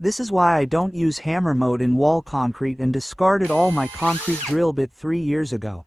This is why I don't use hammer mode in wall concrete and discarded all my concrete drill bit 3 years ago.